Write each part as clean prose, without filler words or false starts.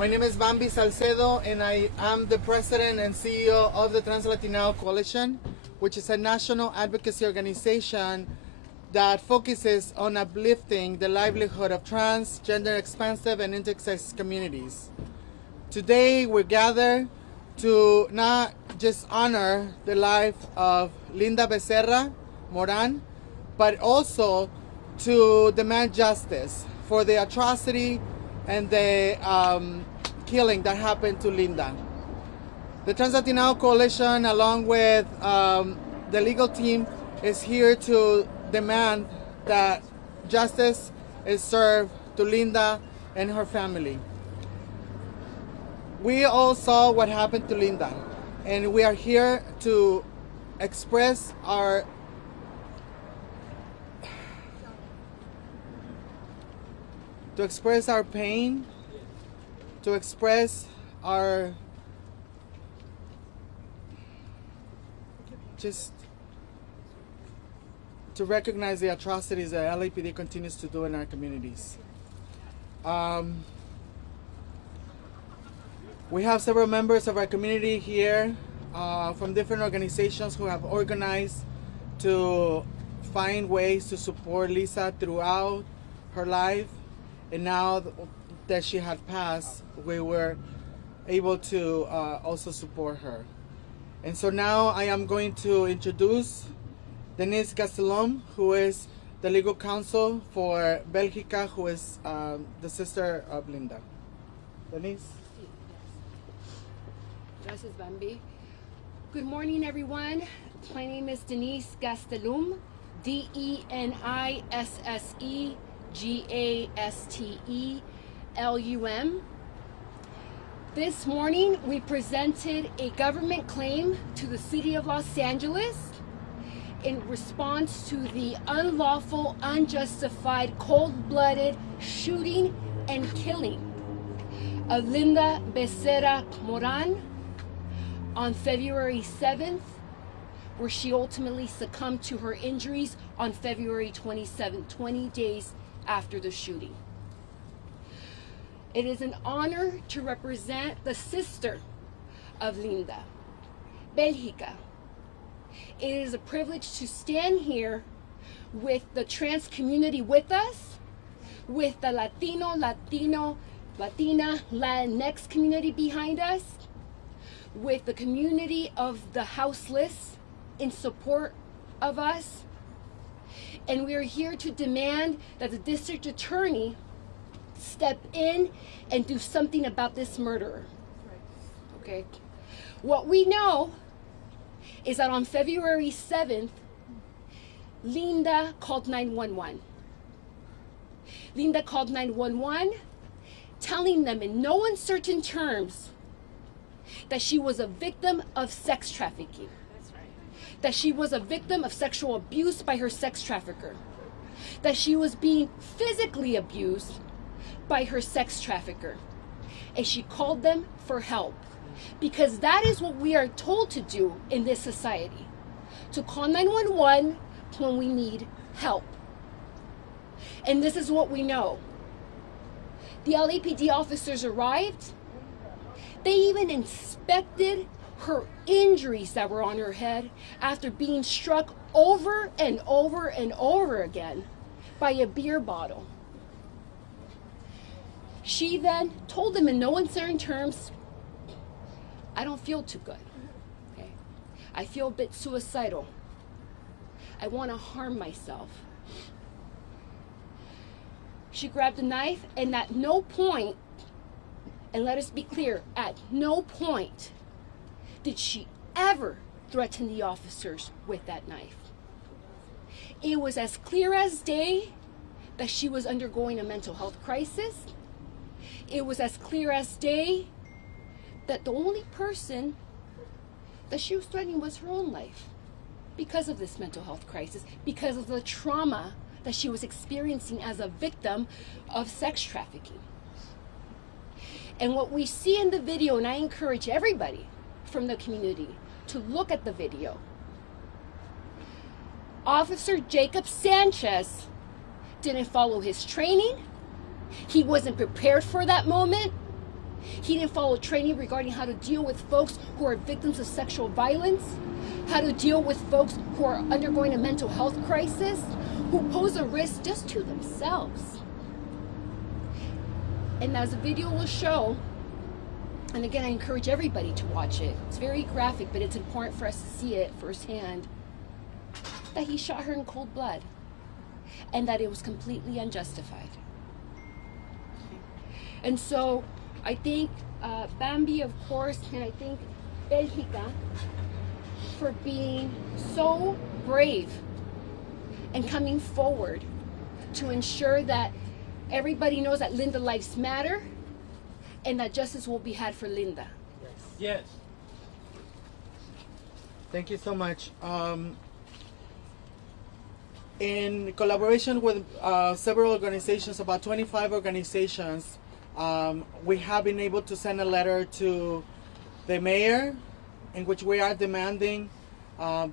My name is Bambi Salcedo, and I am the president and CEO of the Trans-Latino Coalition, which is a national advocacy organization that focuses on uplifting the livelihood of trans, gender expansive, and intersex communities. Today, we're gathered to not just honor the life of Linda Becerra Moran, but also to demand justice for the atrocity and the killing that happened to Linda. The Trans-Latino Coalition, along with the legal team, is here to demand that justice is served to Linda and her family. We all saw what happened to Linda, and we are here to express our pain, to express our to recognize the atrocities that LAPD continues to do in our communities. We have several members of our community here from different organizations who have organized to find ways to support Lisa throughout her life, and now that she had passed, we were able to also support her. And so now I am going to introduce Denise Gastelum, who is the legal counsel for Belgica, who is the sister of Linda. Denise? Gracias, Bambi. Good morning, everyone. My name is Denise Gastelum, DENISSEGASTELUM. This morning, we presented a government claim to the City of Los Angeles in response to the unlawful, unjustified, cold-blooded shooting and killing of Linda Becerra Moran on February 7th, where she ultimately succumbed to her injuries on February 27th, 20 days after the shooting. It is an honor to represent the sister of Linda, Belgica. It is a privilege to stand here with the trans community with us, with the Latina, Latinx community behind us, with the community of the houseless in support of us. And we are here to demand that the district attorney step in and do something about this murderer. Okay. What we know is that on February 7th, Linda called 911. Linda called 911, telling them in no uncertain terms that she was a victim of sex trafficking. That's right. That she was a victim of sexual abuse by her sex trafficker. That she was being physically abused by her sex trafficker. And she called them for help. Because that is what we are told to do in this society. To call 911 when we need help. And this is what we know. The LAPD officers arrived. They even inspected her injuries that were on her head after being struck over and over and over again by a beer bottle. She then told them in no uncertain terms, I don't feel too good. Okay? I feel a bit suicidal. I want to harm myself. She grabbed a knife, and at no point, and let us be clear, at no point did she ever threaten the officers with that knife. It was as clear as day that she was undergoing a mental health crisis. It was as clear as day that the only person that she was threatening was her own life because of this mental health crisis, because of the trauma that she was experiencing as a victim of sex trafficking. And what we see in the video, and I encourage everybody from the community to look at the video, Officer Jacob Sanchez didn't follow his training. He wasn't prepared for that moment. He didn't follow training regarding how to deal with folks who are victims of sexual violence, how to deal with folks who are undergoing a mental health crisis, who pose a risk just to themselves. And as the video will show, and again, I encourage everybody to watch it. It's very graphic, but it's important for us to see it firsthand, that he shot her in cold blood and that it was completely unjustified. And so I think Bambi, of course, and I think Belgica for being so brave and coming forward to ensure that everybody knows that Linda lives matter and that justice will be had for Linda. Yes. Thank you so much. In collaboration with several organizations, about 25 organizations, we have been able to send a letter to the mayor in which we are demanding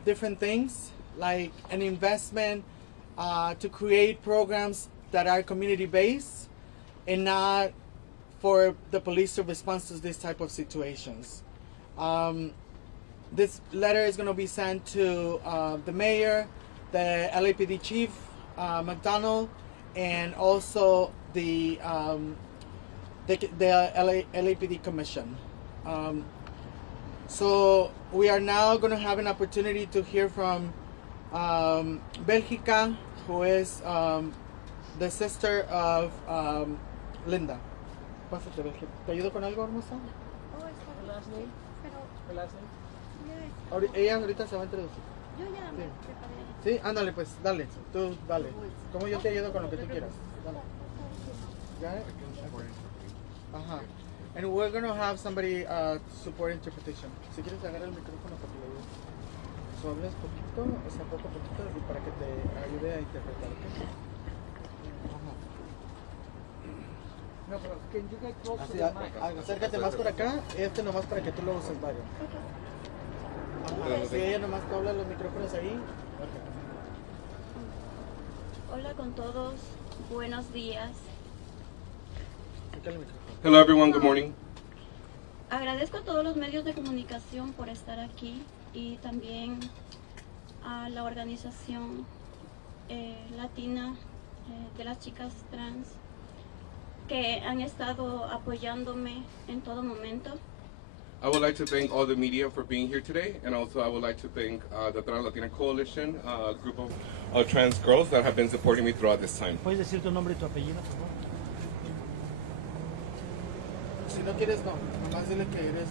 different things like an investment to create programs that are community-based and not for the police to respond to this type of situations. This letter is going to be sent to the mayor, the LAPD chief, McDonald, and also the LAPD commission. So we are now going to have an opportunity to hear from Belgica, who is the sister of Linda. Pásate, Belgica. ¿Te ayudo con algo, hermosa? Ella ahorita se va a introducir. Yo ya me preparé. Sí, ándale pues, dale, tú dale. Como yo te ayudo con lo que tú quieras. Dale. Got it? Ajá. And we're going to have somebody support interpretation. Si quieres agarrar el micrófono para que lo ayudes. So, hablas poquito, o sea, poco a poquito, y para que te ayude a interpretar, ¿ok? Ajá. No, pero can you get close to Así, the mic? acércate más por acá, nomás para que tú lo uses, Mario. Ajá. Si ella nomás te habla los micrófonos ahí. Okay. Hola con todos, buenos días. Acércale el micrófono. Hello everyone, good morning. Agradezco a todos los medios de comunicación por estar aquí y también a la organización latina de las chicas trans que han estado apoyándome en todo momento. I would like to thank all the media for being here today, and also I would like to thank the Trans Latina Coalition, a group of trans girls that have been supporting me throughout this time. ¿Puedes decir tu nombre y tu apellido, por favor? Si no quieres, no. Nomás dile que eres.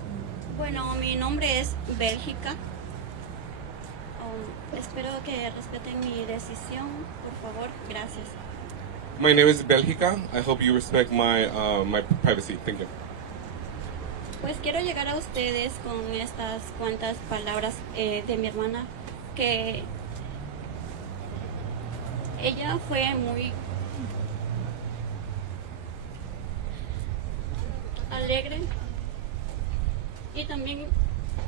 Bueno, mi nombre es Bélgica. Espero que respeten mi decisión, por favor. Gracias. My name is Belgica. I hope you respect my my privacy. Thank you. Pues quiero llegar a ustedes con estas cuantas palabras de mi hermana, que ella fue muy alegre y también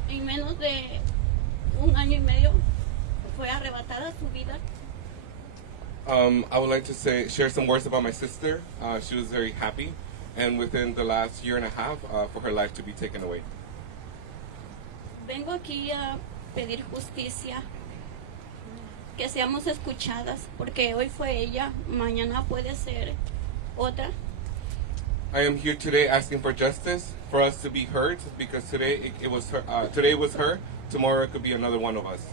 en menos de un año y medio fue arrebatada su vida. I would like to share some words about my sister. She was very happy, and within the last year and a half, for her life to be taken away. Vengo aquí a pedir justicia, que seamos escuchadas, porque hoy fue ella, mañana puede ser otra. I am here today asking for justice, for us to be heard, because today it was her. Today was her. Tomorrow it could be another one of us.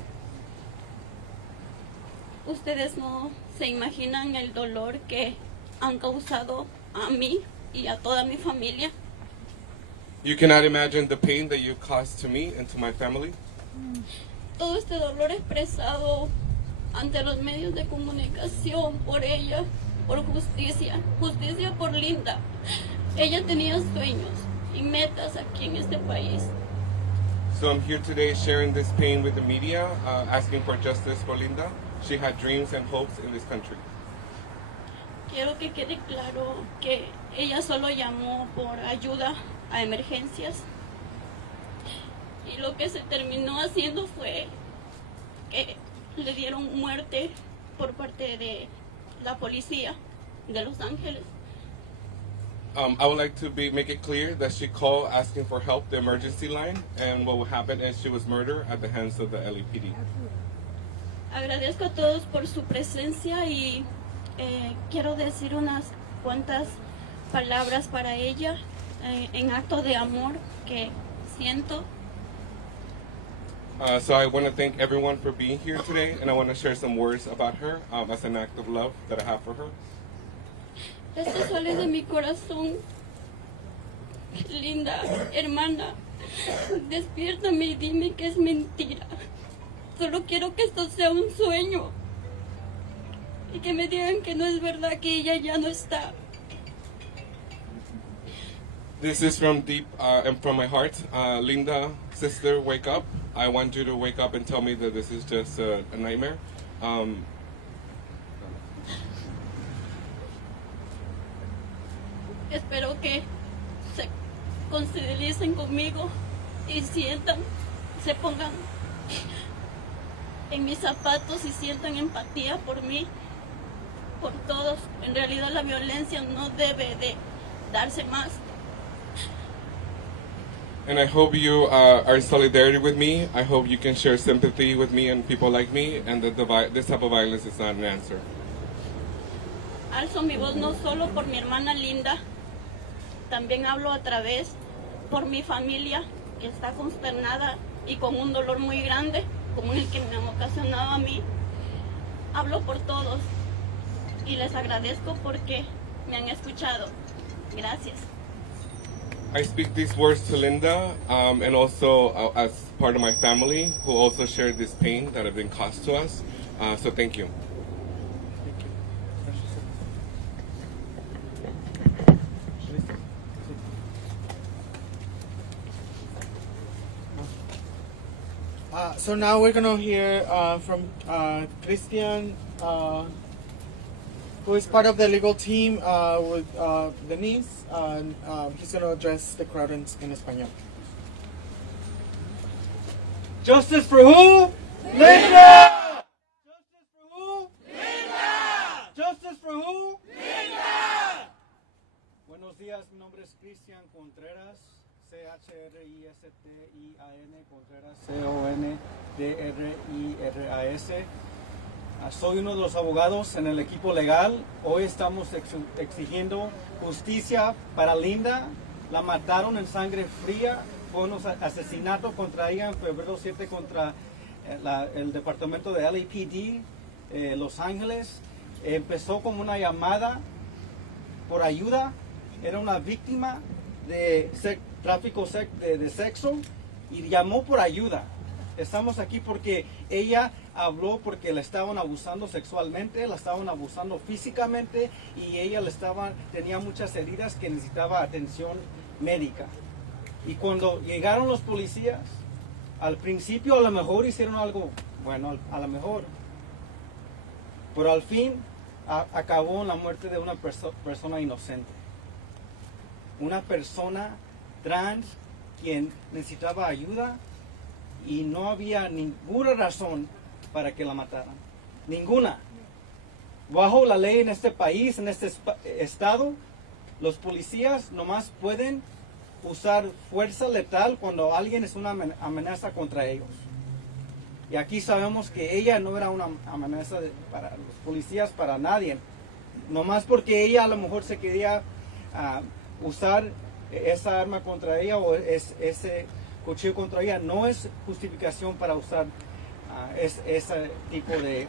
Ustedes no se imaginan el dolor que han causado a mí y a toda mi familia. You cannot imagine the pain that you caused to me and to my family. Todo este dolor expresado ante los medios de comunicación por ella, por justicia, justicia por Linda. Ella tenía sueños y metas aquí en este país. So I'm here today sharing this pain with the media, asking for justice for Linda. She had dreams and hopes in this country. Quiero que quede claro que ella solo llamó por ayuda a emergencias y lo que se terminó haciendo fue que le dieron muerte por parte de la policía de Los Ángeles. I would like to make it clear that she called asking for help, the emergency line, and what will happen is she was murdered at the hands of the LAPD. Agradezco a todos por su presencia y quiero decir unas cuantas palabras para ella en acto de amor que siento. So I want to thank everyone for being here today, and I want to share some words about her as an act of love that I have for her. Esto sale de mi corazón. Linda, hermana, despiértame y dime que es mentira. Solo quiero que esto sea un sueño. Y que me digan que no es verdad, que ella ya no está. This is from deep and from my heart. Linda, sister, wake up. I want you to wake up and tell me that this is just a nightmare. Espero que se considericen conmigo y sientan, se pongan en mis zapatos y sientan empatía por mí, por todos. En realidad la violencia no debe de darse más. And I hope you are in solidarity with me. I hope you can share sympathy with me and people like me, and that this type of violence is not an answer. Alzo mi voz no solo por mi hermana Linda, también hablo a través por mi familia, que está consternada y con un dolor muy grande, como el que me han ocasionado a mí. Hablo por todos y les agradezco porque me han escuchado. Gracias. I speak these words to Linda and also as part of my family who also shared this pain that have been caused to us. So thank you. So now we're gonna hear from Christian, who is part of the legal team with Denise, and he's gonna address the crowd in español. Justice for who? Linda! Justice for who? Linda! Justice for who? Linda! Buenos días, mi nombre es Cristian Contreras, C-H-R-I-S-T-I-A-N, Contreras, C-O-N-D-R-I-R-A-S. Soy uno de los abogados en el equipo legal. Hoy estamos exigiendo justicia para Linda. La mataron en sangre fría. Fue un asesinato contra ella en febrero 7 contra el departamento de LAPD, Los Ángeles. Empezó como una llamada por ayuda. Era una víctima de tráfico de sexo y llamó por ayuda. Estamos aquí porque ella habló porque la estaban abusando sexualmente, la estaban abusando físicamente y ella tenía muchas heridas que necesitaba atención médica. Y cuando llegaron los policías, al principio a lo mejor hicieron algo bueno, a lo mejor, pero al fin acabó en la muerte de una persona inocente. Una persona trans quien necesitaba ayuda y no había ninguna razón para que la mataran. Ninguna. Bajo la ley en este país, en este estado, los policías nomás pueden usar fuerza letal cuando alguien es una amenaza contra ellos. Y aquí sabemos que ella no era una amenaza para los policías, para nadie. Nomás porque ella a lo mejor se quería usar esa arma contra ella o ese cuchillo contra ella, no es justificación para usar ese tipo de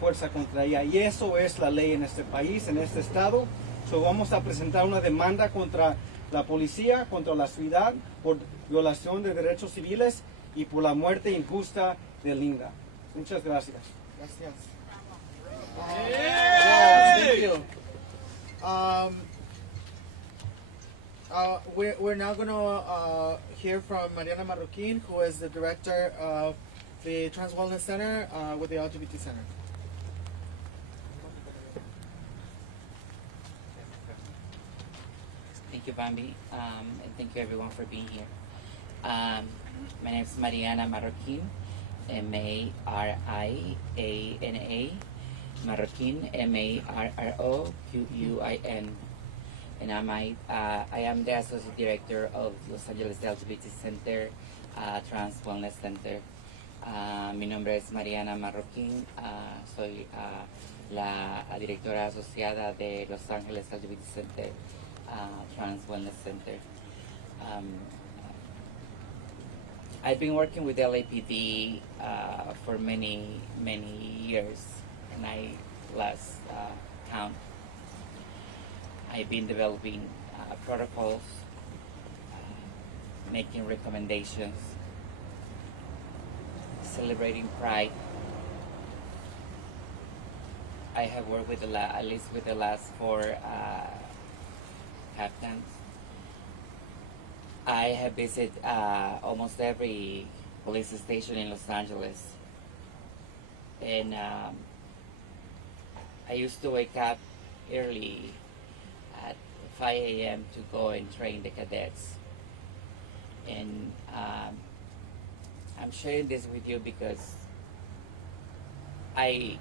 fuerza contra ella. Y eso es la ley en este país, en este estado. So vamos a presentar una demanda contra la policía, contra la ciudad, por violación de derechos civiles y por la muerte injusta de Linda. Muchas gracias. Gracias. Hey! Thank you. We're now going to hear from Mariana Marroquin, who is the director of the Trans Wellness Center with the LGBT Center. Thank you, Bambi, and thank you everyone for being here. My name is Mariana Marroquin, M-A-R-I-A-N-A, Marroquin, M-A-R-R-O-Q-U-I-N. and I am the Associate Director of Los Angeles LGBT Center, Trans Wellness Center. Mi nombre es Mariana Marroquín, soy la directora asociada de Los Angeles LGBT Center, Trans Wellness Center. I've been working with LAPD for many years, and I lost count. I've been developing protocols, making recommendations, celebrating Pride. I have worked with at least with the last 4 captains. I have visited almost every police station in Los Angeles, and I used to wake up early at 5 a.m. to go and train the cadets. And I'm sharing this with you because I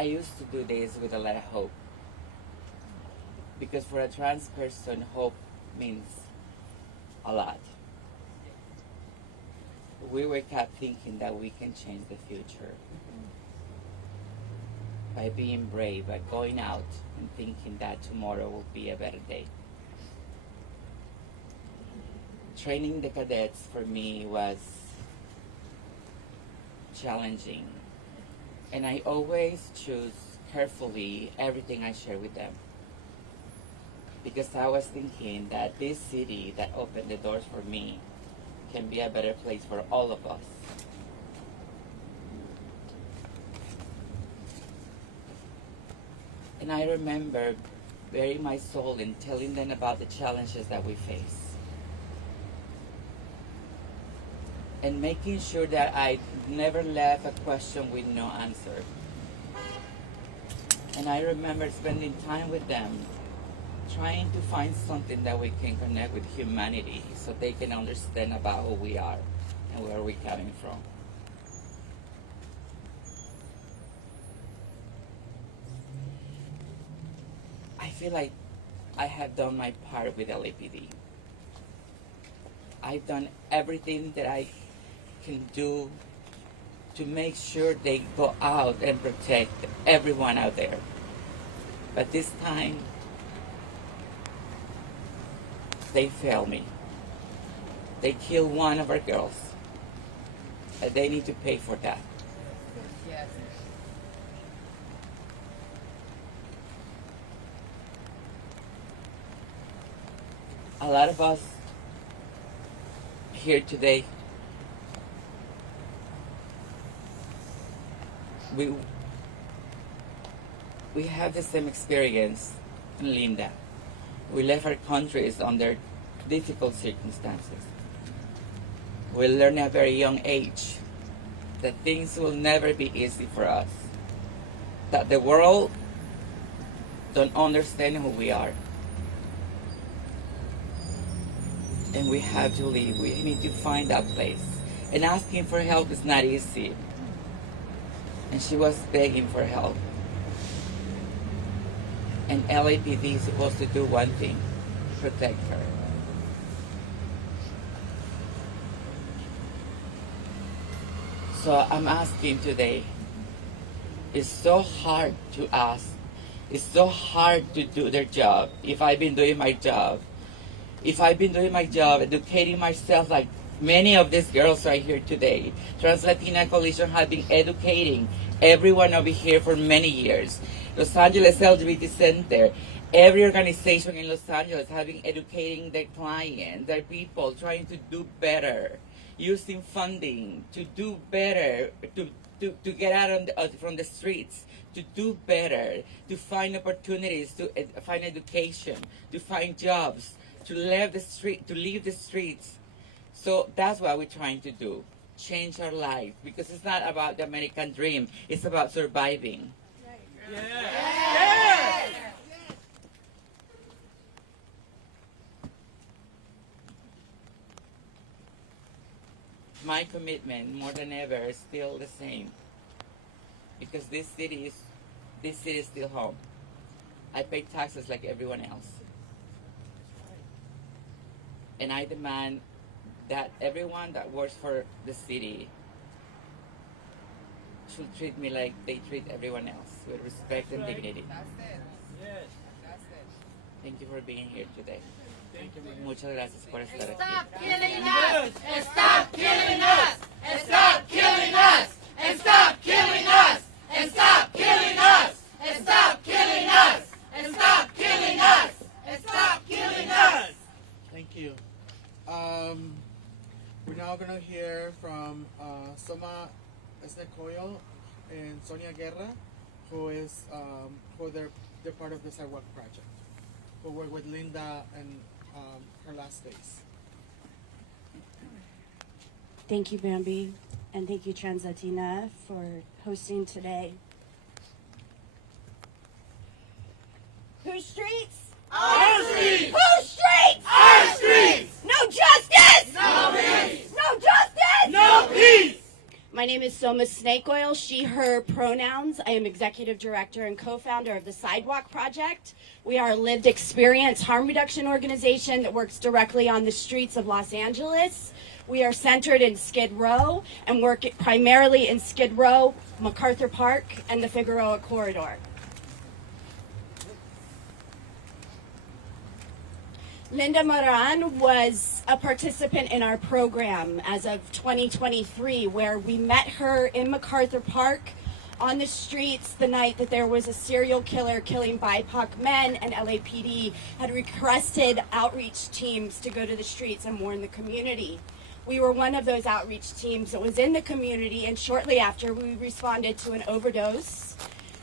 used to do this with a lot of hope. Because for a trans person, hope means a lot. We wake up thinking that we can change the future by being brave, by going out and thinking that tomorrow will be a better day. Training the cadets for me was challenging, and I always choose carefully everything I share with them, because I was thinking that this city that opened the doors for me can be a better place for all of us. And I remember bearing my soul and telling them about the challenges that we face, and making sure that I never left a question with no answer. And I remember spending time with them, trying to find something that we can connect with humanity so they can understand about who we are and where we're coming from. I feel like I have done my part with LAPD. I've done everything that I can do to make sure they go out and protect everyone out there. But this time, they failed me. They killed one of our girls. And they need to pay for that. Yes. A lot of us here today, we have the same experience in Linda. We left our countries under difficult circumstances. We learn at a very young age that things will never be easy for us, that the world don't understand who we are. And we have to leave. We need to find that place. And asking for help is not easy. And she was begging for help. And LAPD is supposed to do one thing: protect her. So I'm asking today, it's so hard to ask. It's so hard to do their job. If I've been doing my job, educating myself like many of these girls right here today. Trans Latina Coalition has been educating everyone over here for many years. Los Angeles LGBT Center, every organization in Los Angeles has been educating their clients, their people, trying to do better, using funding to do better, to get out from the streets, to do better, to find opportunities, to find education, to find jobs, to leave the streets. So that's what we're trying to do, change our life, because it's not about the American dream, it's about surviving. Right. Yes. My commitment, more than ever, is still the same, because this city is still home. I pay taxes like everyone else. And I demand that everyone that works for the city should treat me like they treat everyone else, with respect and dignity. Thank you for being here today. Muchas gracias por estar aquí. Stop killing us! Stop killing us! Stop killing us! Stop killing us! Stop killing us! Stop killing us! Stop killing us! Stop killing us! Thank you. We're now going to hear from Soma Esnecoyo and Sonia Guerra, who is they're part of the Sidewalk Project, who work with Linda and her last days. Thank you, Bambi, and thank you, Trans Latina, for hosting today. Whose streets? Our streets! Whose streets? Our streets! No justice! No peace! No justice! No peace! My name is Soma Snakeoil, she, her pronouns. I am executive director and co-founder of the Sidewalk Project. We are a lived experience harm reduction organization that works directly on the streets of Los Angeles. We are centered in Skid Row and work primarily in Skid Row, MacArthur Park, and the Figueroa Corridor. Linda Moran was a participant in our program as of 2023, where we met her in MacArthur Park on the streets the night that there was a serial killer killing BIPOC men, and LAPD had requested outreach teams to go to the streets and warn the community. We were one of those outreach teams that was in the community, and shortly after we responded to an overdose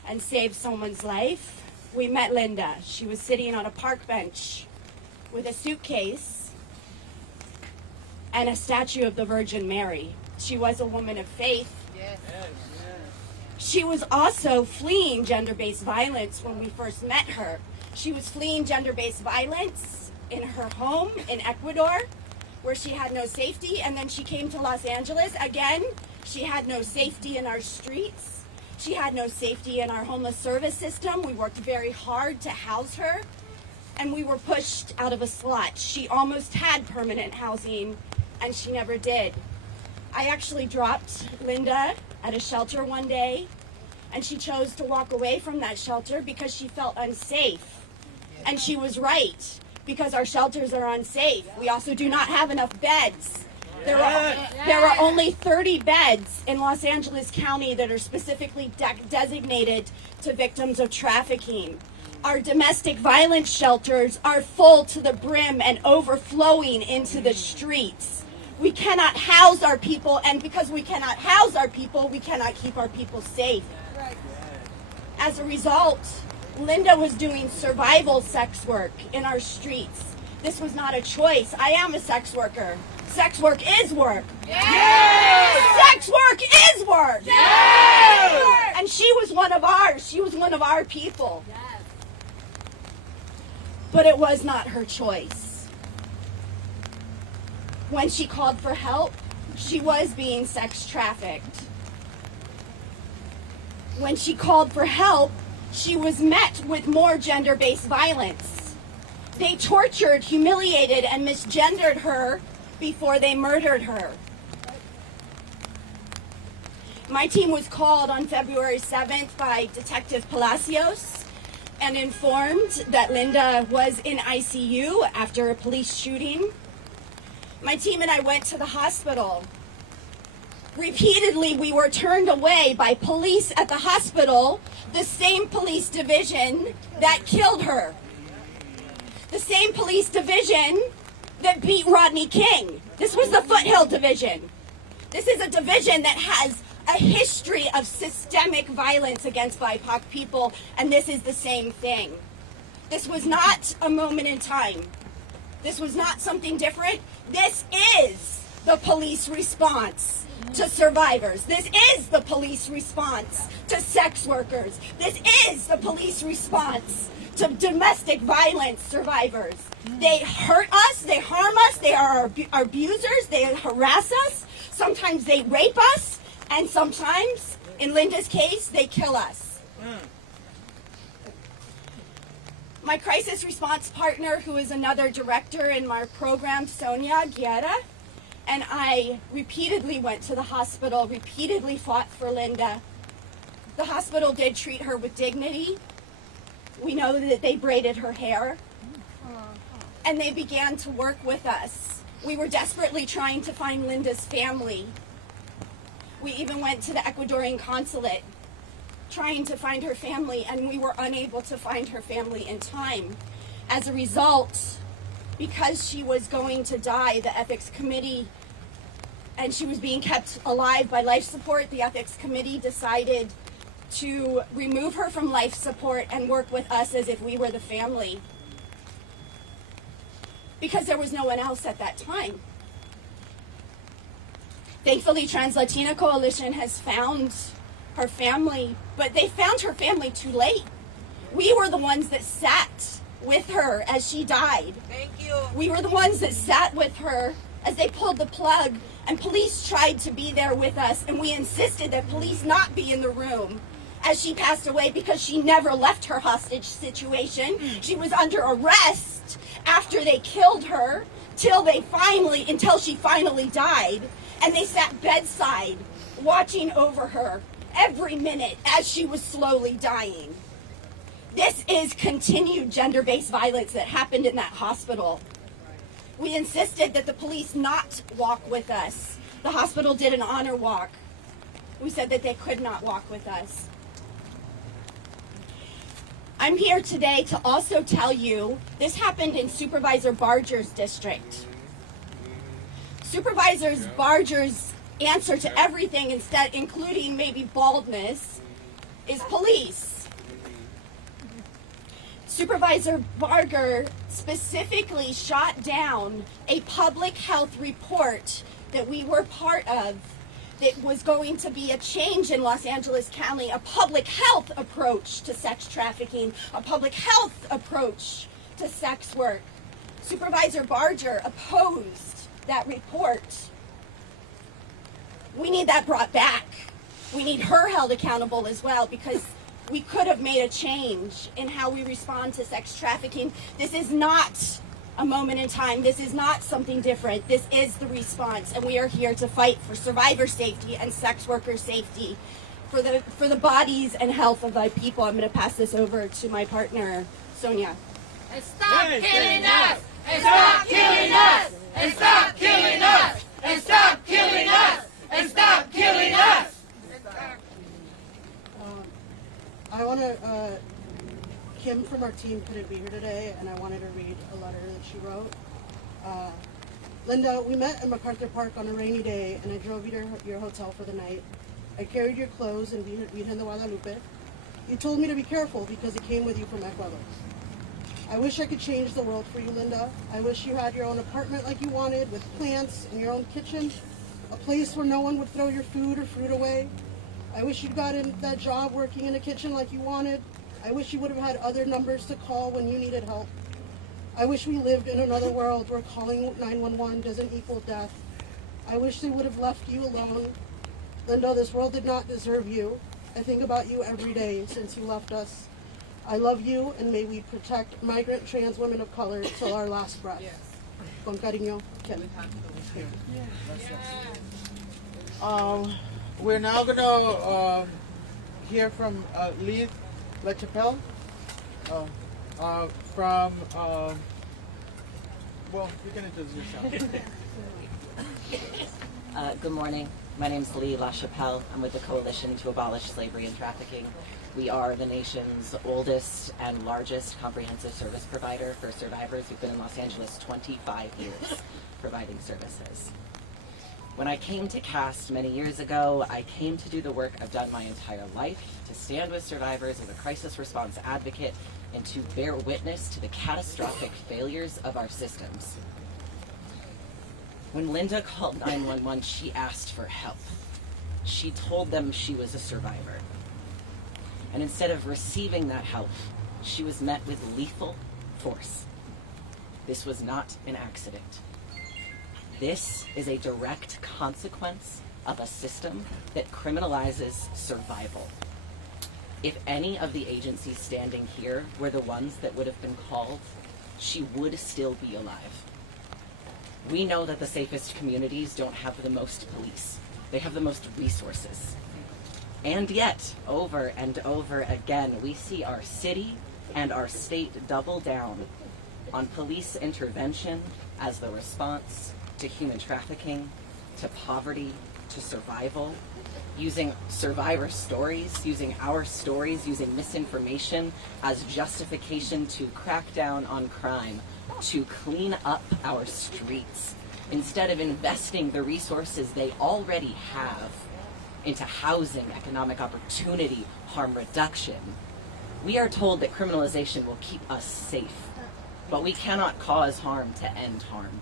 and saved someone's life. We met Linda. She was sitting on a park bench with a suitcase and a statue of the Virgin Mary. She was a woman of faith. Yes. She was also fleeing gender-based violence when we first met her. She was fleeing gender-based violence in her home in Ecuador, where she had no safety, and then she came to Los Angeles. Again, she had no safety in our streets. She had no safety in our homeless service system. We worked very hard to house her, and we were pushed out of a slot. She almost had permanent housing, and she never did. I actually dropped Linda at a shelter one day, and she chose to walk away from that shelter because she felt unsafe. And she was right, because our shelters are unsafe. We also do not have enough beds. There are only 30 beds in Los Angeles County that are specifically designated to victims of trafficking. Our domestic violence shelters are full to the brim and overflowing into the streets. We cannot house our people, and because we cannot house our people, we cannot keep our people safe. As a result, Linda was doing survival sex work in our streets. This was not a choice. I am a sex worker. Sex work is work. Yes! Sex work is work. Yes! And she was one of ours. She was one of our people. Yes. But it was not her choice. When she called for help, she was being sex trafficked. When she called for help, she was met with more gender-based violence. They tortured, humiliated, and misgendered her before they murdered her. My team was called on February 7th by Detective Palacios and informed that Linda was in ICU after a police shooting. My team and I went to the hospital. Repeatedly, we were turned away by police at the hospital, the same police division that killed her. The same police division that beat Rodney King. This was the Foothill Division. This is a division that has a history of systemic violence against BIPOC people, and this is the same thing. This was not a moment in time. This was not something different. This is the police response to survivors. This is the police response to sex workers. This is the police response to domestic violence survivors. They hurt us, they harm us, they are our abusers, they harass us, sometimes they rape us, and sometimes, in Linda's case, they kill us. My crisis response partner, who is another director in my program, Sonia Guerra, and I repeatedly went to the hospital, repeatedly fought for Linda. The hospital did treat her with dignity. We know that they braided her hair, and they began to work with us. We were desperately trying to find Linda's family. We even went to the Ecuadorian consulate trying to find her family, and we were unable to find her family in time. As a result, because she was going to die, the ethics committee, and she was being kept alive by life support, the ethics committee decided to remove her from life support and work with us as if we were the family, because there was no one else at that time. Thankfully, Trans Latina Coalition has found her family, but they found her family too late. We were the ones that sat with her as she died. Thank you. We were the ones that sat with her as they pulled the plug, and police tried to be there with us, and we insisted that police not be in the room as she passed away, because she never left her hostage situation. She was under arrest after they killed her until she finally died, and they sat bedside watching over her every minute as she was slowly dying. This is continued gender-based violence that happened in that hospital. We insisted that the police not walk with us. The hospital did an honor walk. We said that they could not walk with us. I'm here today to also tell you this happened in Supervisor Barger's district. Supervisor Barger's answer to everything, instead, including maybe baldness, is police. Supervisor Barger specifically shot down a public health report that we were part of that was going to be a change in Los Angeles County, a public health approach to sex trafficking, a public health approach to sex work. Supervisor Barger opposed that report. We need that brought back. We need her held accountable as well, because we could have made a change in how we respond to sex trafficking. This is not a moment in time. This is not something different. This is the response, and we are here to fight for survivor safety and sex worker safety, for the bodies and health of our people. I'm going to pass this over to my partner, Sonia. And stop killing us! And stop killing us! And stop killing us! And stop killing us! And stop killing us! I want to, Kim from our team couldn't be here today, and I wanted to read a letter that she wrote. Linda, we met at MacArthur Park on a rainy day, and I drove you to your hotel for the night. I carried your clothes and Virgen de Guadalupe. You told me to be careful because it came with you from Ecuador. I wish I could change the world for you, Linda. I wish you had your own apartment like you wanted, with plants and your own kitchen, a place where no one would throw your food or fruit away. I wish you'd gotten that job working in a kitchen like you wanted. I wish you would have had other numbers to call when you needed help. I wish we lived in another world where calling 911 doesn't equal death. I wish they would have left you alone. Linda, this world did not deserve you. I think about you every day since you left us. I love you, and may we protect migrant trans women of color till our last breath. Yes. Con cariño, Kim. We're now going to hear from Liz LaChapelle from, well, you can introduce yourself. Good morning. My name is Lee LaChapelle. I'm with the Coalition to Abolish Slavery and Trafficking. We are the nation's oldest and largest comprehensive service provider for survivors who've been in Los Angeles 25 years providing services. When I came to CAST many years ago, I came to do the work I've done my entire life, to stand with survivors as a crisis response advocate and to bear witness to the catastrophic failures of our systems. When Linda called 911, she asked for help. She told them she was a survivor. And instead of receiving that help, she was met with lethal force. This was not an accident. This is a direct consequence of a system that criminalizes survival. If any of the agencies standing here were the ones that would have been called, she would still be alive. We know that the safest communities don't have the most police. They have the most resources. And yet, over and over again, we see our city and our state double down on police intervention as the response to human trafficking, to poverty, to survival, using survivor stories, using our stories, using misinformation as justification to crack down on crime, to clean up our streets, instead of investing the resources they already have into housing, economic opportunity, harm reduction. We are told that criminalization will keep us safe, but we cannot cause harm to end harm.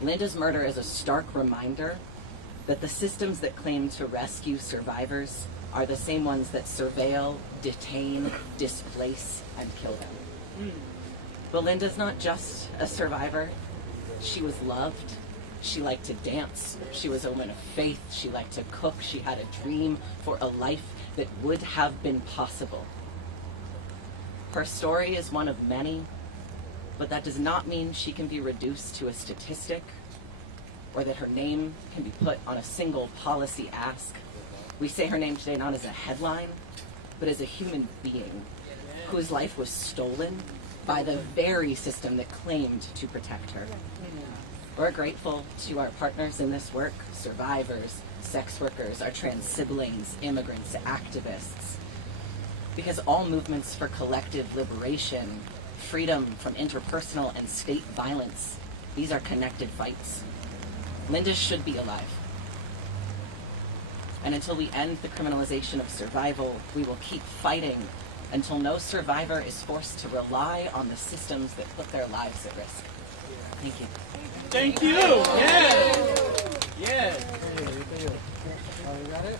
Linda's murder is a stark reminder that the systems that claim to rescue survivors are the same ones that surveil, detain, displace, and kill them. But Linda's not just a survivor. She was loved. She liked to dance. She was a woman of faith. She liked to cook. She had a dream for a life that would have been possible. Her story is one of many, but that does not mean she can be reduced to a statistic or that her name can be put on a single policy ask. We say her name today not as a headline, but as a human being whose life was stolen by the very system that claimed to protect her. We're grateful to our partners in this work, survivors, sex workers, our trans siblings, immigrants, activists, because all movements for collective liberation, freedom from interpersonal and state violence, these are connected fights. Linda should be alive. And until we end the criminalization of survival, we will keep fighting until no survivor is forced to rely on the systems that put their lives at risk. Thank you. Thank you. Yes. Yes. You got it?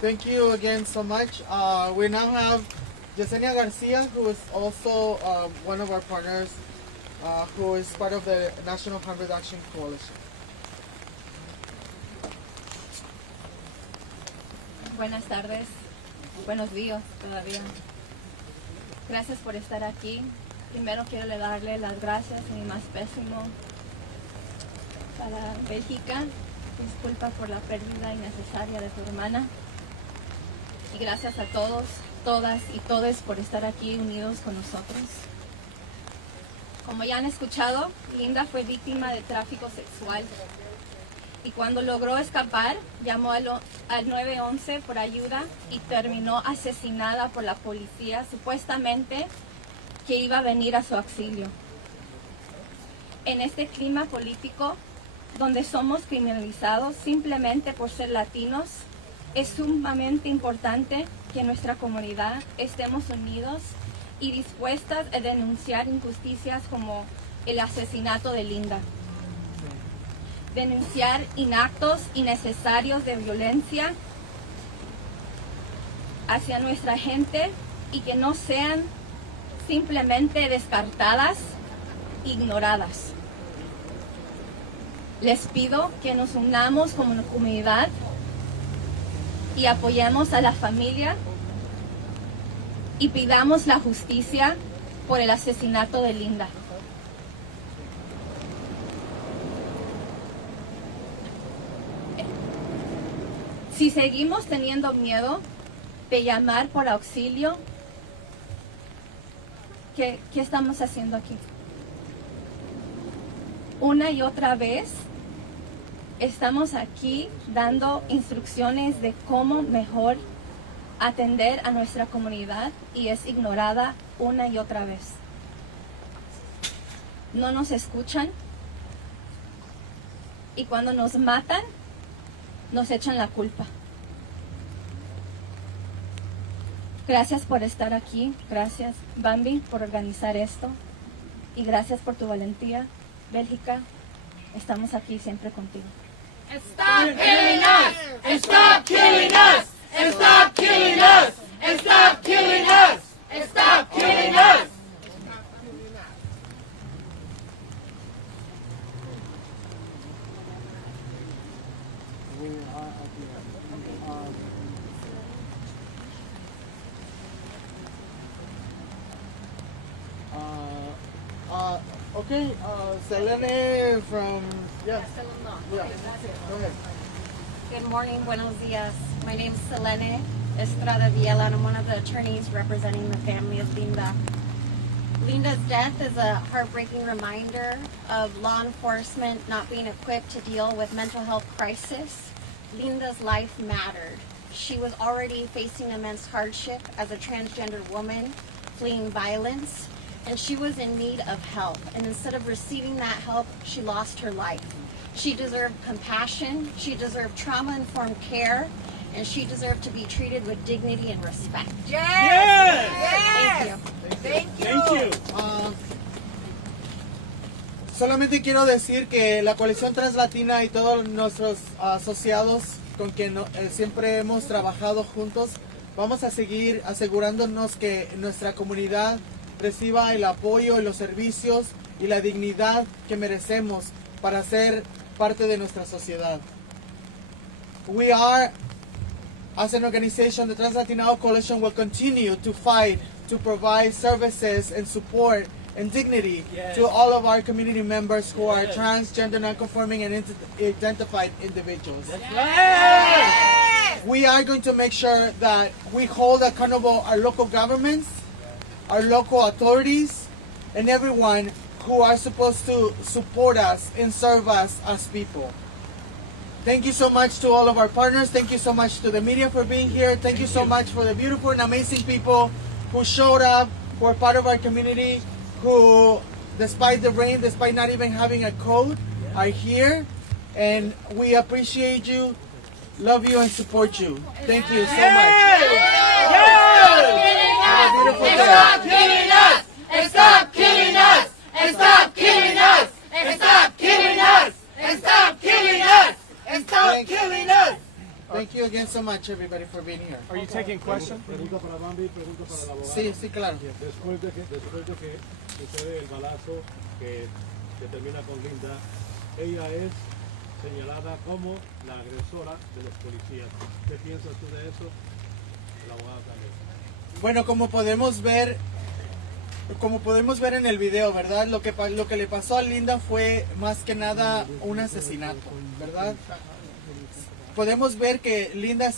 Thank you again so much. We now have Yesenia Garcia, who is also one of our partners, who is part of the National Harm Reduction Coalition. Buenas tardes, buenos días todavía. Gracias por estar aquí. Primero quiero darle las gracias, mi más pésimo, para Bélgica. Disculpa por la pérdida innecesaria de tu hermana. Y gracias a todos, todas y todes por estar aquí unidos con nosotros. Como ya han escuchado, Linda fue víctima de tráfico sexual. Y cuando logró escapar, llamó al 911 por ayuda y terminó asesinada por la policía, supuestamente que iba a venir a su auxilio. En este clima político, donde somos criminalizados simplemente por ser latinos, es sumamente importante que en nuestra comunidad estemos unidos y dispuestas a denunciar injusticias como el asesinato de Linda. Denunciar inactos innecesarios de violencia hacia nuestra gente y que no sean simplemente descartadas, ignoradas. Les pido que nos unamos como una comunidad y apoyemos a la familia y pidamos la justicia por el asesinato de Linda. Si seguimos teniendo miedo de llamar por auxilio, ¿qué estamos haciendo aquí? Una y otra vez estamos aquí dando instrucciones de cómo mejor atender a nuestra comunidad y es ignorada una y otra vez. No nos escuchan y cuando nos matan, nos echan la culpa. Gracias por estar aquí, gracias Bambi por organizar esto y gracias por tu valentía. Bélgica, estamos aquí siempre contigo. Stop killing us! Stop killing us! Stop killing us! Stop killing us! Stop killing us! Okay, Selene from, yeah. Go ahead. Good morning, buenos dias. My name is Selene Estrada Viela, and I'm one of the attorneys representing the family of Linda. Linda's death is a heartbreaking reminder of law enforcement not being equipped to deal with mental health crisis. Linda's life mattered. She was already facing immense hardship as a transgender woman fleeing violence, and she was in need of help. And instead of receiving that help, she lost her life. She deserved compassion, she deserved trauma-informed care, and she deserved to be treated with dignity and respect. Yes! Thank you. Thank you. Solamente quiero decir que la coalición translatina y todos nuestros asociados con quien siempre hemos trabajado juntos, vamos a seguir asegurándonos que nuestra comunidad reciba el apoyo y los servicios y la dignidad que merecemos para ser parte de nuestra sociedad. We are, as an organization, the Trans-Latino Coalition will continue to fight to provide services and support and dignity to all of our community members who are transgender, non-conforming, and identified individuals. We are going to make sure that we hold accountable our local governments, our local authorities, and everyone who are supposed to support us and serve us as people. Thank you so much to all of our partners. Thank you so much to the media for being here. Thank you so much for the beautiful and amazing people who showed up, who are part of our community, who, despite the rain, despite not even having a coat, are here. And we appreciate you, love you, and support you. Thank you so much. Have a beautiful day. Stop killing us! And stop killing us! And stop killing us! And stop killing us! And stop killing us! And stop killing us! Thank you again so much, everybody, for being here. Are you taking questions? Pregunta para Bambi, pregunta para la abogada. Sí, sí, claro. Después de que sucede el balazo que termina con Linda, ella es señalada como la agresora de los policías. ¿Qué piensas tú de eso? La abogada también. Bueno, como podemos ver en el video, ¿verdad? Lo que le pasó a Linda fue más que nada un asesinato, ¿verdad? Podemos ver que Linda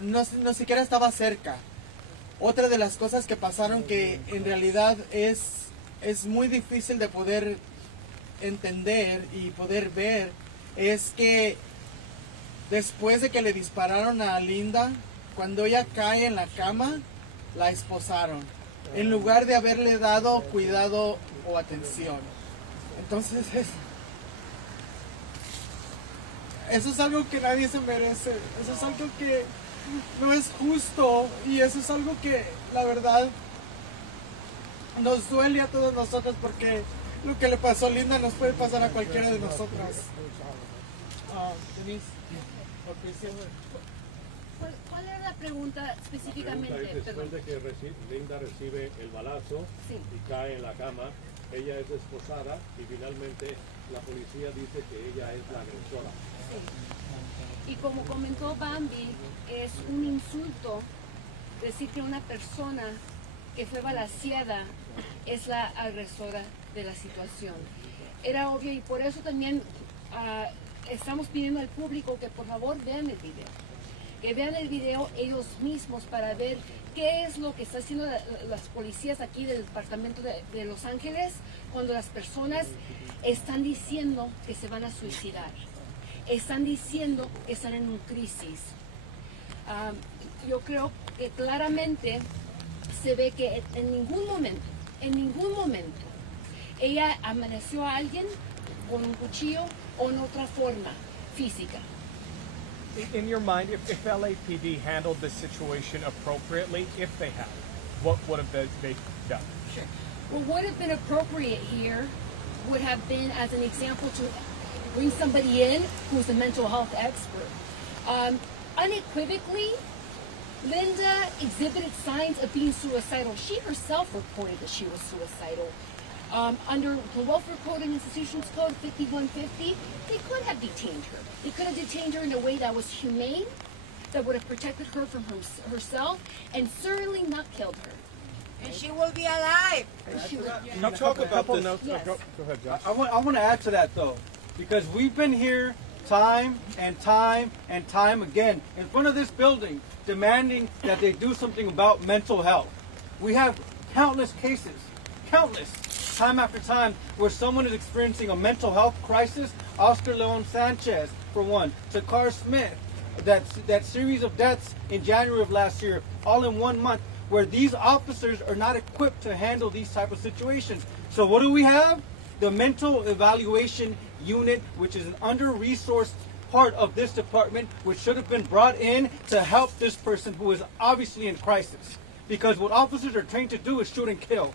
no siquiera estaba cerca. Otra de las cosas que pasaron que en realidad es muy difícil de poder entender y poder ver es que después de que le dispararon a Linda, cuando ella cae en la cama, la esposaron, en lugar de haberle dado cuidado o atención. Entonces eso es algo que nadie se merece, eso es algo que no es justo y eso es algo que la verdad nos duele a todos nosotros porque lo que le pasó a Linda nos puede pasar a cualquiera de nosotros. Denise, ¿Cuál era la pregunta específicamente? Después de que Linda recibe el balazo y cae en la cama, ella es esposada y finalmente la policía dice que ella es la agresora. Y como comentó Bambi, es un insulto decir que una persona que fue balaceada es la agresora de la situación. Era obvio y por eso también estamos pidiendo al público que por favor vean el video. Que vean el video ellos mismos para ver qué es lo que están haciendo las policías aquí del departamento de Los Ángeles cuando las personas están diciendo que se van a suicidar. Están diciendo que están en un crisis. Yo creo que claramente se ve que en ningún momento, ella amenazó a alguien con un cuchillo o en otra forma física. In your mind, if LAPD handled this situation appropriately, if they had, what would have they done? Sure. Well, what would have been appropriate here would have been, as an example, to bring somebody in who's a mental health expert. Unequivocally, Linda exhibited signs of being suicidal. She herself reported that she was suicidal. Under the Welfare Code and Institutions Code 5150, they could have detained her. They could have detained her in a way that was humane, that would have protected her from herself, and certainly not killed her. And she will be alive. Can you talk about the notes? Yes. Go ahead, Josh. I want to add to that though, because we've been here time and time and time again in front of this building demanding that they do something about mental health. We have countless cases, time after time, where someone is experiencing a mental health crisis. Oscar Leon Sanchez, for one, Takar Smith, that series of deaths in January of last year, all in 1 month, where these officers are not equipped to handle these type of situations. So what do we have? The mental evaluation unit, which is an under-resourced part of this department, which should have been brought in to help this person who is obviously in crisis. Because what officers are trained to do is shoot and kill,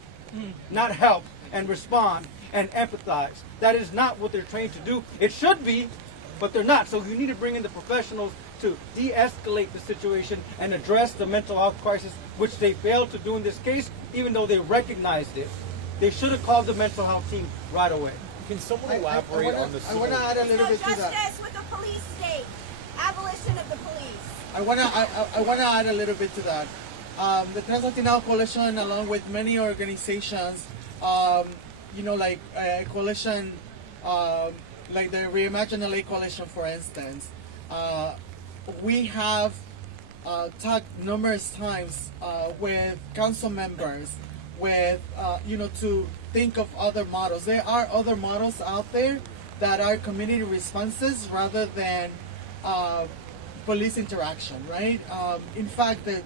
not help and respond and empathize. That is not what they're trained to do. It should be, but they're not. So you need to bring in the professionals to de-escalate the situation and address the mental health crisis, which they failed to do in this case, even though they recognized it. They should have called the mental health team right away. Can someone elaborate on the civil... I want to add a little bit to that. Justice with a police state. Abolition of the police. I want to add a little bit to that. The Trans-Latino Coalition, along with many organizations, like a coalition, like the Reimagine LA Coalition, for instance, we have talked numerous times with council members, with to think of other models. There are other models out there that are community responses rather than police interaction, right? In fact, the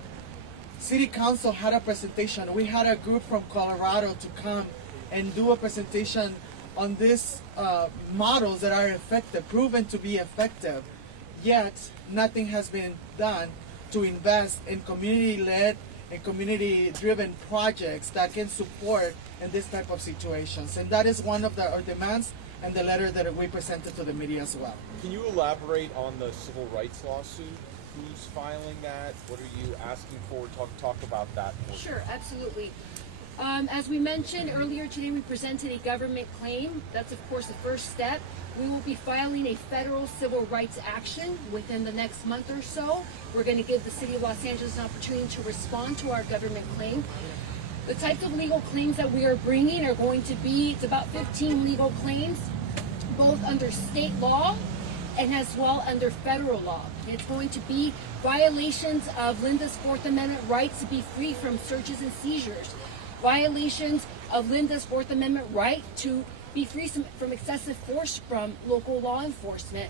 City Council had a presentation. We had a group from Colorado to come and do a presentation on these models that are effective, proven to be effective, yet nothing has been done to invest in community-led and community-driven projects that can support in this type of situations. And that is one of our demands and the letter that we presented to the media as well. Can you elaborate on the civil rights lawsuit? Who's filing that? What are you asking for? Talk about that. Sure, absolutely. As we mentioned earlier today, we presented a government claim. That's, of course, the first step. We will be filing a federal civil rights action within the next month or so. We're going to give the City of Los Angeles an opportunity to respond to our government claim. The types of legal claims that we are bringing are going to be, it's about 15 legal claims, both under state law and as well under federal law. It's going to be violations of Linda's Fourth Amendment rights to be free from searches and seizures, violations of Linda's Fourth Amendment right to be free from excessive force from local law enforcement.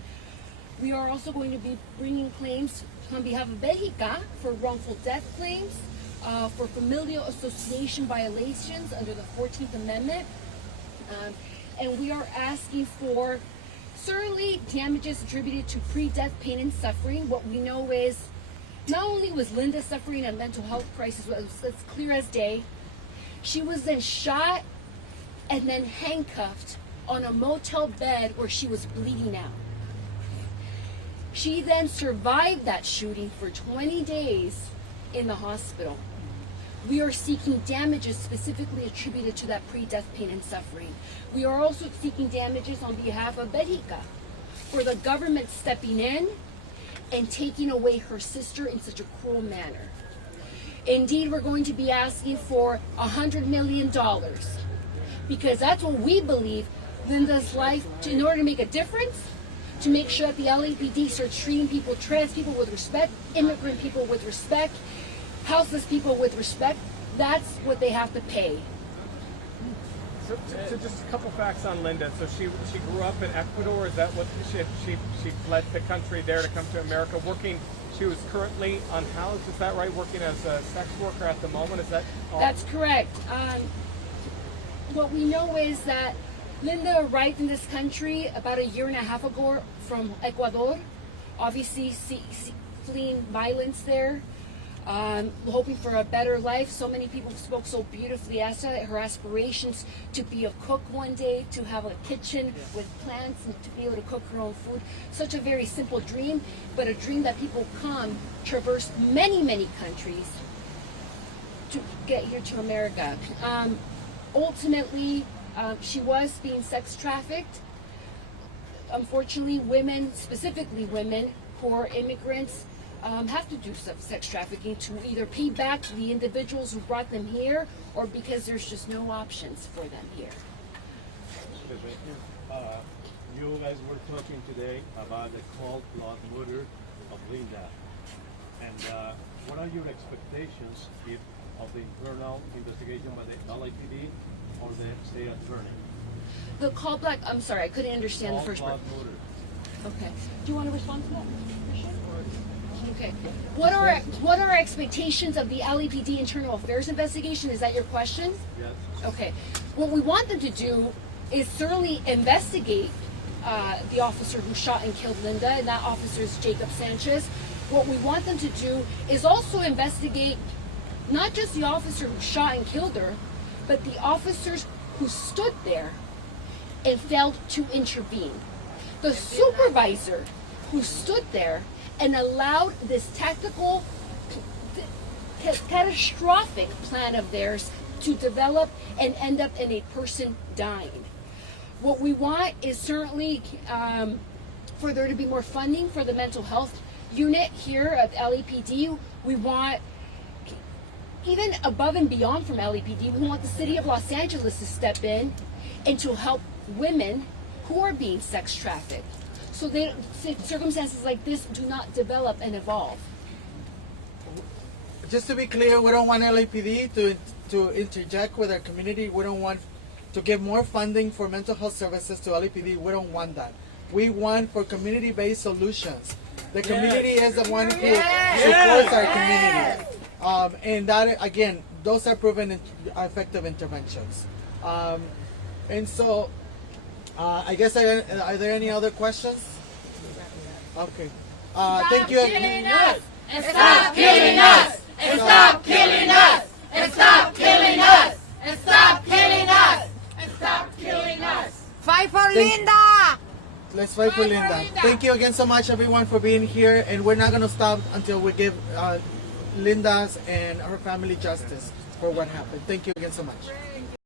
We are also going to be bringing claims on behalf of Bejica for wrongful death claims, for familial association violations under the 14th Amendment, and we are asking for certainly damages attributed to pre-death pain and suffering. What we know is not only was Linda suffering a mental health crisis, it's clear as day, she was then shot and then handcuffed on a motel bed where she was bleeding out. She then survived that shooting for 20 days in the hospital. We are seeking damages specifically attributed to that pre-death pain and suffering. We are also seeking damages on behalf of Bejica for the government stepping in and taking away her sister in such a cruel manner. Indeed, we're going to be asking for $100 million because that's what we believe Linda's life, in order to make a difference, to make sure that the LAPD starts treating people, trans people with respect, immigrant people with respect, houseless people with respect, that's what they have to pay. So just a couple facts on Linda. So she grew up in Ecuador. Is that what she fled the country there to come to America? She was currently unhoused. Is that right? Working as a sex worker at the moment. Is that all? That's correct. What we know is that Linda arrived in this country about a year and a half ago from Ecuador, obviously fleeing violence there, hoping for a better life. So many people spoke so beautifully as to her aspirations to be a cook one day, to have a kitchen with plants and to be able to cook her own food. Such a very simple dream, but a dream that people traverse many, many countries to get here to America. Ultimately, she was being sex trafficked. Unfortunately, women, specifically women, poor immigrants, have to do some sex trafficking to either pay back to the individuals who brought them here, or because there's just no options for them here. You guys were talking today about the cold blood murder of Linda. And what are your expectations of the internal investigation by the LAPD or the state attorney? The call black, I'm sorry, I couldn't understand the first part. Okay. Do you want to respond to that? Okay. What are our expectations of the LAPD internal affairs investigation? Is that your question? Yes. Okay. What we want them to do is certainly investigate the officer who shot and killed Linda, and that officer is Jacob Sanchez. What we want them to do is also investigate not just the officer who shot and killed her, but the officers who stood there and failed to intervene. The supervisor who stood there and allowed this tactical, catastrophic plan of theirs to develop and end up in a person dying. What we want is certainly for there to be more funding for the mental health unit here at LAPD. We want, even above and beyond from LAPD, we want the city of Los Angeles to step in and to help women who are being sex trafficked, so that circumstances like this do not develop and evolve. Just to be clear, we don't want LAPD to interject with our community. We don't want to give more funding for mental health services to LAPD. We don't want that. We want for community-based solutions. The community is the one who supports our community. And that, again, those are proven effective interventions. And so, I guess, are there any other questions? Okay. Thank you. And stop killing us! And stop killing us! And stop killing us! And stop killing us! And stop killing us! Fight for Linda! Let's fight for Linda. Thank you again so much, everyone, for being here. And we're not going to stop until we give Linda's and her family justice for what happened. Thank you again so much.